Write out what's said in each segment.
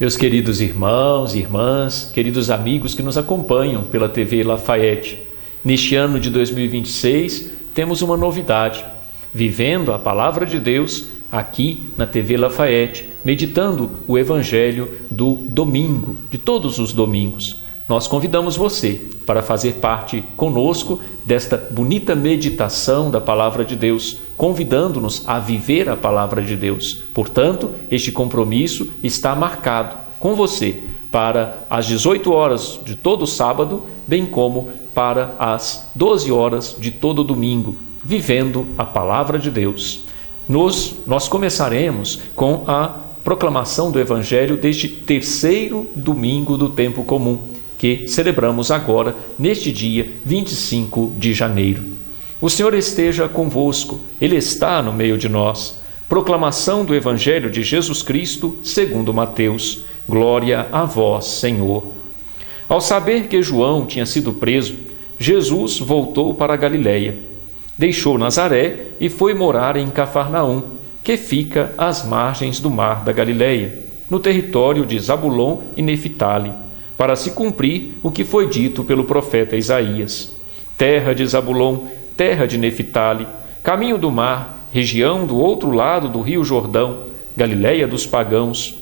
Meus queridos irmãos e irmãs, queridos amigos que nos acompanham pela TV Lafayette, neste ano de 2026 temos uma novidade, vivendo a Palavra de Deus aqui na TV Lafayette, meditando o Evangelho do domingo, de todos os domingos. Nós convidamos você para fazer parte conosco desta bonita meditação da Palavra de Deus, convidando-nos a viver a Palavra de Deus. Portanto, este compromisso está marcado com você para as 18 horas de todo sábado, bem como para as 12 horas de todo domingo, vivendo a Palavra de Deus. Nós começaremos com a proclamação do Evangelho deste terceiro domingo do tempo comum, que celebramos agora, neste dia 25 de janeiro. O Senhor esteja convosco, Ele está no meio de nós. Proclamação do Evangelho de Jesus Cristo, segundo Mateus. Glória a vós, Senhor. Ao saber que João tinha sido preso, Jesus voltou para a Galiléia. Deixou Nazaré e foi morar em Cafarnaum, que fica às margens do mar da Galiléia, no território de Zabulon e Neftali, para se cumprir o que foi dito pelo profeta Isaías. Terra de Zabulon, terra de Neftali, caminho do mar, região do outro lado do rio Jordão, Galiléia dos pagãos.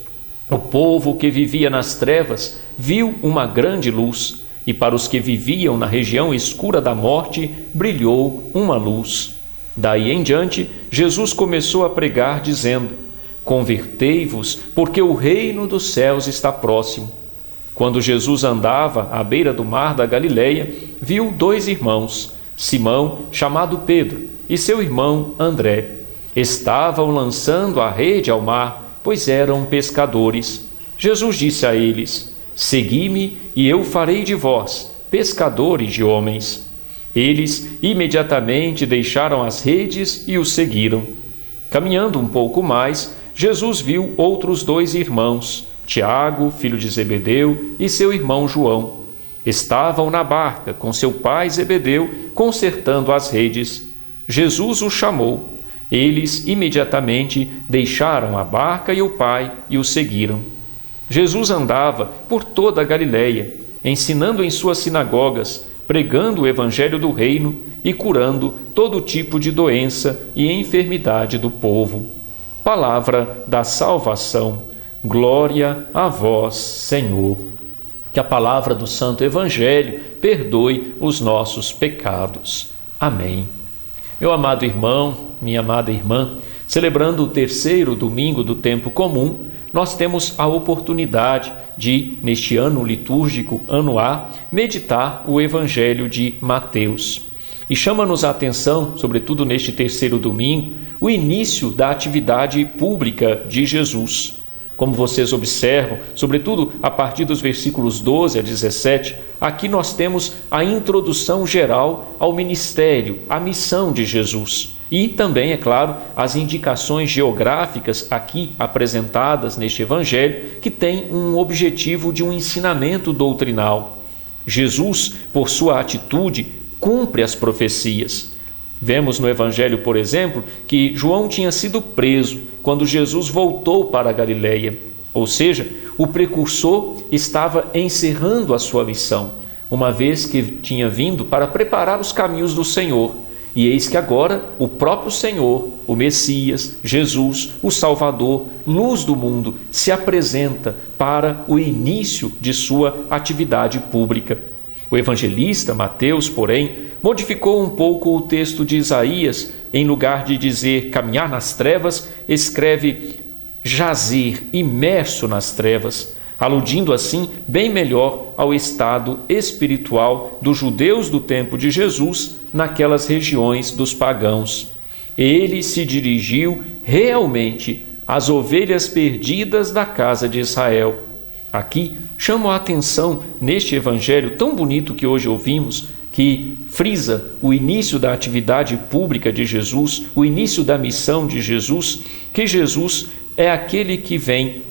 O povo que vivia nas trevas viu uma grande luz, e para os que viviam na região escura da morte, brilhou uma luz. Daí em diante, Jesus começou a pregar, dizendo: Convertei-vos, porque o reino dos céus está próximo. Quando Jesus andava à beira do mar da Galiléia, viu dois irmãos, Simão, chamado Pedro, e seu irmão André. Estavam lançando a rede ao mar, pois eram pescadores. Jesus disse a eles: Segui-me, e eu farei de vós pescadores de homens. Eles imediatamente deixaram as redes e o seguiram. Caminhando um pouco mais, Jesus viu outros dois irmãos, Tiago, filho de Zebedeu, e seu irmão João. Estavam na barca com seu pai Zebedeu, consertando as redes. Jesus os chamou. Eles imediatamente deixaram a barca e o pai e o seguiram. Jesus andava por toda a Galiléia, ensinando em suas sinagogas, pregando o evangelho do reino e curando todo tipo de doença e enfermidade do povo. Palavra da salvação. Glória a vós, Senhor. Que a palavra do Santo Evangelho perdoe os nossos pecados. Amém. Meu amado irmão, minha amada irmã, celebrando o terceiro domingo do tempo comum, nós temos a oportunidade de, neste ano litúrgico, ano A, meditar o Evangelho de Mateus. E chama-nos a atenção, sobretudo neste terceiro domingo, o início da atividade pública de Jesus. Como vocês observam, sobretudo a partir dos versículos 12 a 17, aqui nós temos a introdução geral ao ministério, à missão de Jesus. E também, é claro, as indicações geográficas aqui apresentadas neste Evangelho, que tem um objetivo de um ensinamento doutrinal. Jesus, por sua atitude, cumpre as profecias. Vemos no Evangelho, por exemplo, que João tinha sido preso quando Jesus voltou para a Galiléia. Ou seja, o precursor estava encerrando a sua missão, uma vez que tinha vindo para preparar os caminhos do Senhor. E eis que agora o próprio Senhor, o Messias, Jesus, o Salvador, luz do mundo, se apresenta para o início de sua atividade pública. O evangelista Mateus, porém, modificou um pouco o texto de Isaías. Em lugar de dizer caminhar nas trevas, escreve jazer, imerso nas trevas, aludindo assim bem melhor ao estado espiritual dos judeus do tempo de Jesus naquelas regiões dos pagãos. Ele se dirigiu realmente às ovelhas perdidas da casa de Israel. Aqui chamo a atenção neste evangelho tão bonito que hoje ouvimos, que frisa o início da atividade pública de Jesus, o início da missão de Jesus, que Jesus é aquele que vem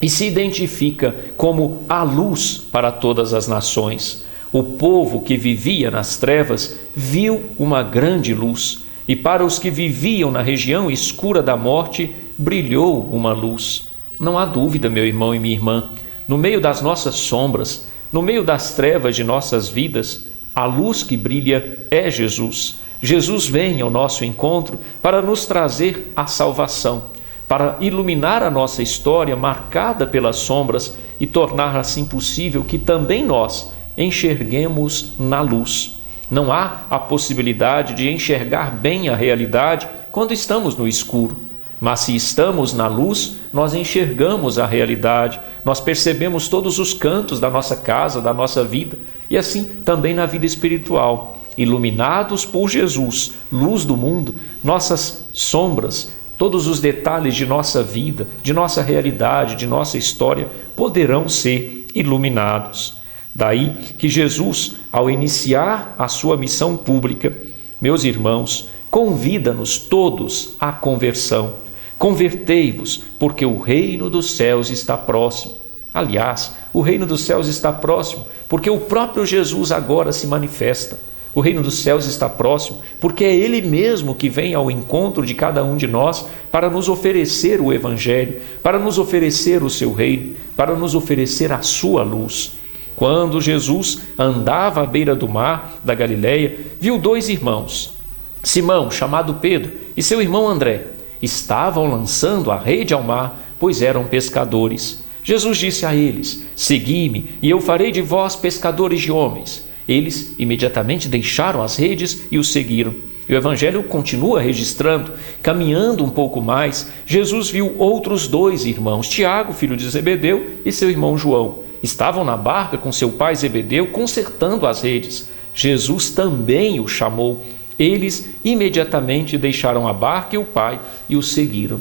e se identifica como a luz para todas as nações. O povo que vivia nas trevas viu uma grande luz, e para os que viviam na região escura da morte, brilhou uma luz. Não há dúvida, meu irmão e minha irmã, no meio das nossas sombras, no meio das trevas de nossas vidas, a luz que brilha é Jesus. Jesus vem ao nosso encontro para nos trazer a salvação, para iluminar a nossa história marcada pelas sombras e tornar assim possível que também nós enxerguemos na luz. Não há a possibilidade de enxergar bem a realidade quando estamos no escuro. Mas se estamos na luz, nós enxergamos a realidade, nós percebemos todos os cantos da nossa casa, da nossa vida, e assim também na vida espiritual. Iluminados por Jesus, luz do mundo, nossas sombras, todos os detalhes de nossa vida, de nossa realidade, de nossa história, poderão ser iluminados. Daí que Jesus, ao iniciar a sua missão pública, meus irmãos, convida-nos todos à conversão. Convertei-vos, porque o reino dos céus está próximo. Aliás, o reino dos céus está próximo, porque o próprio Jesus agora se manifesta. O reino dos céus está próximo, porque é Ele mesmo que vem ao encontro de cada um de nós para nos oferecer o Evangelho, para nos oferecer o seu reino, para nos oferecer a sua luz. Quando Jesus andava à beira do mar da Galileia, viu dois irmãos, Simão, chamado Pedro, e seu irmão André. Estavam lançando a rede ao mar, pois eram pescadores. Jesus disse a eles: segui-me, e eu farei de vós pescadores de homens. Eles imediatamente deixaram as redes e o seguiram. E o Evangelho continua registrando. Caminhando um pouco mais, Jesus viu outros dois irmãos, Tiago, filho de Zebedeu, e seu irmão João. Estavam na barca com seu pai Zebedeu, consertando as redes. Jesus também o chamou. Eles imediatamente deixaram a barca e o pai e o seguiram.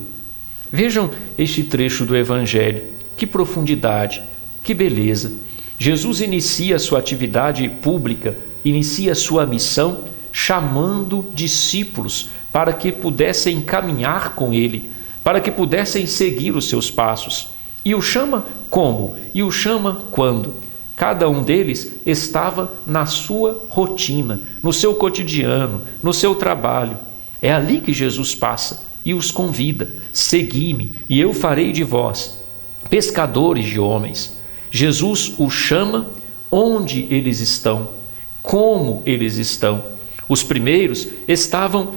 Vejam este trecho do Evangelho. Que profundidade, que beleza. Jesus inicia sua atividade pública, inicia sua missão, chamando discípulos para que pudessem caminhar com ele, para que pudessem seguir os seus passos. E o chama como? E o chama quando? Cada um deles estava na sua rotina, no seu cotidiano, no seu trabalho. É ali que Jesus passa e os convida: segui-me e eu farei de vós pescadores de homens. Jesus os chama onde eles estão, como eles estão. Os primeiros estavam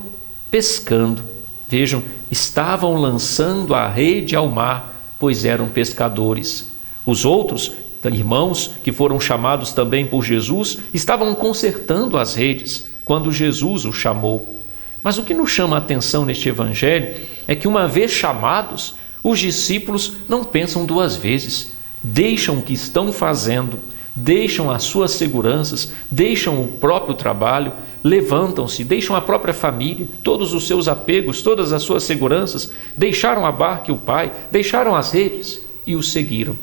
pescando. Vejam, estavam lançando a rede ao mar, pois eram pescadores. Os outros irmãos, que foram chamados também por Jesus, estavam consertando as redes quando Jesus os chamou. Mas o que nos chama a atenção neste Evangelho é que, uma vez chamados, os discípulos não pensam duas vezes. Deixam o que estão fazendo, deixam as suas seguranças, deixam o próprio trabalho, levantam-se, deixam a própria família, todos os seus apegos, todas as suas seguranças, deixaram a barca e o pai, deixaram as redes e o seguiram.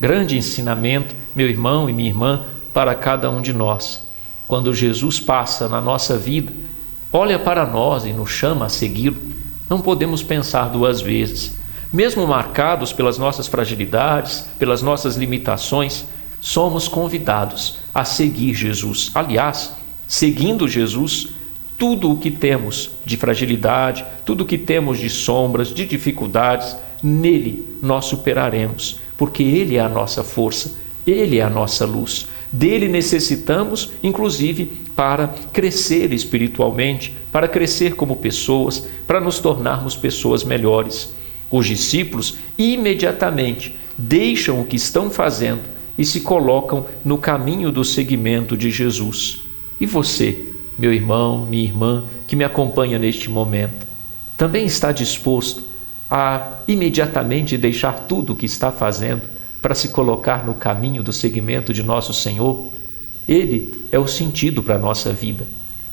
Grande ensinamento, meu irmão e minha irmã, para cada um de nós. Quando Jesus passa na nossa vida, olha para nós e nos chama a segui-lo, não podemos pensar duas vezes. Mesmo marcados pelas nossas fragilidades, pelas nossas limitações, somos convidados a seguir Jesus. Aliás, seguindo Jesus, tudo o que temos de fragilidade, tudo o que temos de sombras, de dificuldades, nele nós superaremos, porque Ele é a nossa força, Ele é a nossa luz. Dele necessitamos, inclusive, para crescer espiritualmente, para crescer como pessoas, para nos tornarmos pessoas melhores. Os discípulos imediatamente deixam o que estão fazendo e se colocam no caminho do seguimento de Jesus. E você, meu irmão, minha irmã, que me acompanha neste momento, também está disposto a imediatamente deixar tudo o que está fazendo para se colocar no caminho do seguimento de nosso Senhor? Ele é o sentido para a nossa vida.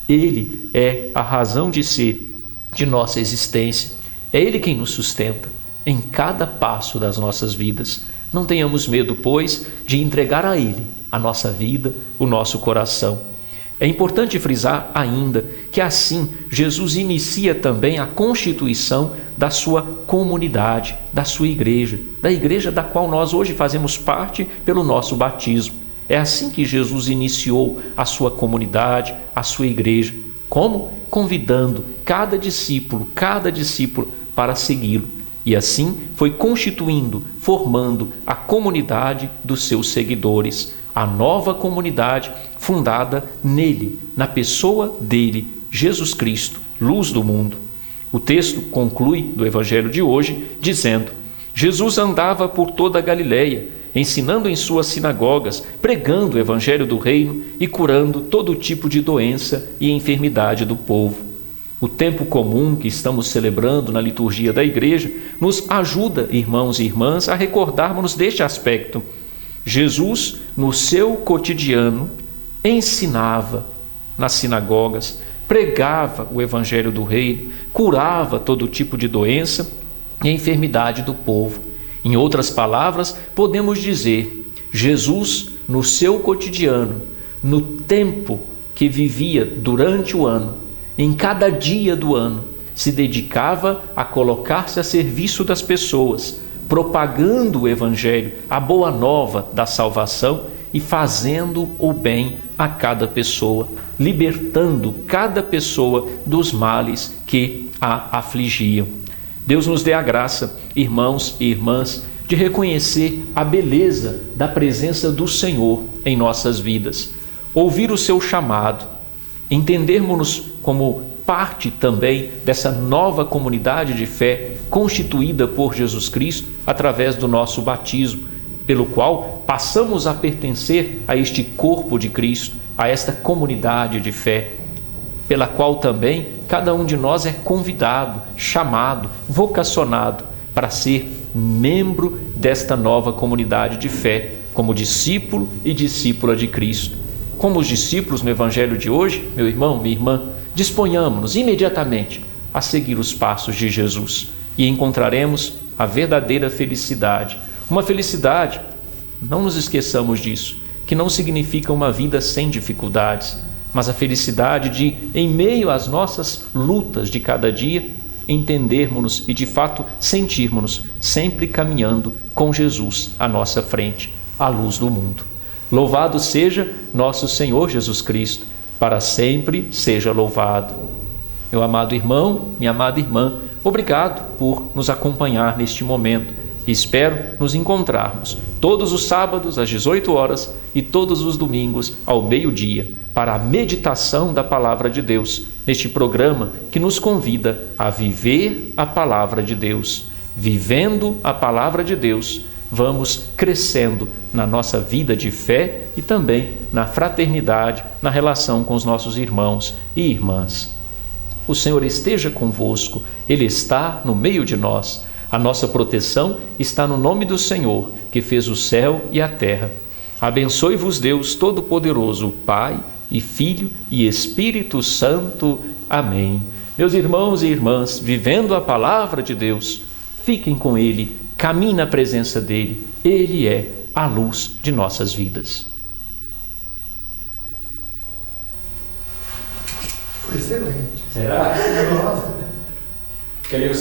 Ele é a razão de ser de nossa existência. É Ele quem nos sustenta em cada passo das nossas vidas. Não tenhamos medo, pois, de entregar a Ele a nossa vida, o nosso coração. É importante frisar ainda que assim Jesus inicia também a constituição da sua comunidade, da sua igreja, da igreja da qual nós hoje fazemos parte pelo nosso batismo. É assim que Jesus iniciou a sua comunidade, a sua igreja. Como? Convidando cada discípulo para segui-lo. e assim foi constituindo, formando a comunidade dos seus seguidores, a nova comunidade fundada nele, na pessoa dele, Jesus Cristo, luz do mundo. O texto conclui do evangelho de hoje dizendo: Jesus andava por toda a Galileia, ensinando em suas sinagogas, pregando o evangelho do reino e curando todo tipo de doença e enfermidade do povo. O tempo comum que estamos celebrando na liturgia da igreja nos ajuda, irmãos e irmãs, a recordarmos deste aspecto. Jesus, no seu cotidiano, ensinava nas sinagogas, pregava o evangelho do reino, curava todo tipo de doença e enfermidade do povo. Em outras palavras, podemos dizer, Jesus, no seu cotidiano, no tempo que vivia durante o ano, em cada dia do ano, se dedicava a colocar-se a serviço das pessoas, propagando o evangelho, a boa nova da salvação e fazendo o bem a cada pessoa, libertando cada pessoa dos males que a afligiam. Deus nos dê a graça, irmãos e irmãs, de reconhecer a beleza da presença do Senhor em nossas vidas, ouvir o seu chamado, entendermos-nos como parte também dessa nova comunidade de fé constituída por Jesus Cristo através do nosso batismo, pelo qual passamos a pertencer a este corpo de Cristo, a esta comunidade de fé, pela qual também cada um de nós é convidado, chamado, vocacionado para ser membro desta nova comunidade de fé, como discípulo e discípula de Cristo. Como os discípulos no evangelho de hoje, meu irmão, minha irmã, disponhamos imediatamente a seguir os passos de Jesus e encontraremos a verdadeira felicidade. Uma felicidade, não nos esqueçamos disso, que não significa uma vida sem dificuldades, mas a felicidade de, em meio às nossas lutas de cada dia, entendermos-nos e de fato sentirmos-nos sempre caminhando com Jesus à nossa frente, à luz do mundo. Louvado seja nosso Senhor Jesus Cristo, para sempre seja louvado. Meu amado irmão, minha amada irmã, obrigado por nos acompanhar neste momento e espero nos encontrarmos todos os sábados às 18 horas e todos os domingos ao meio-dia para a meditação da Palavra de Deus, neste programa que nos convida a viver a Palavra de Deus. Vivendo a Palavra de Deus, vamos crescendo na nossa vida de fé e também na fraternidade, na relação com os nossos irmãos e irmãs. O Senhor esteja convosco, Ele está no meio de nós. A nossa proteção está no nome do Senhor, que fez o céu e a terra. Abençoe-vos Deus Todo-Poderoso, Pai e Filho e Espírito Santo. Amém. Meus irmãos e irmãs, vivendo a palavra de Deus, fiquem com Ele, caminhem na presença dEle. Ele é a luz de nossas vidas. Foi excelente. Será? Nossa. Eu sempre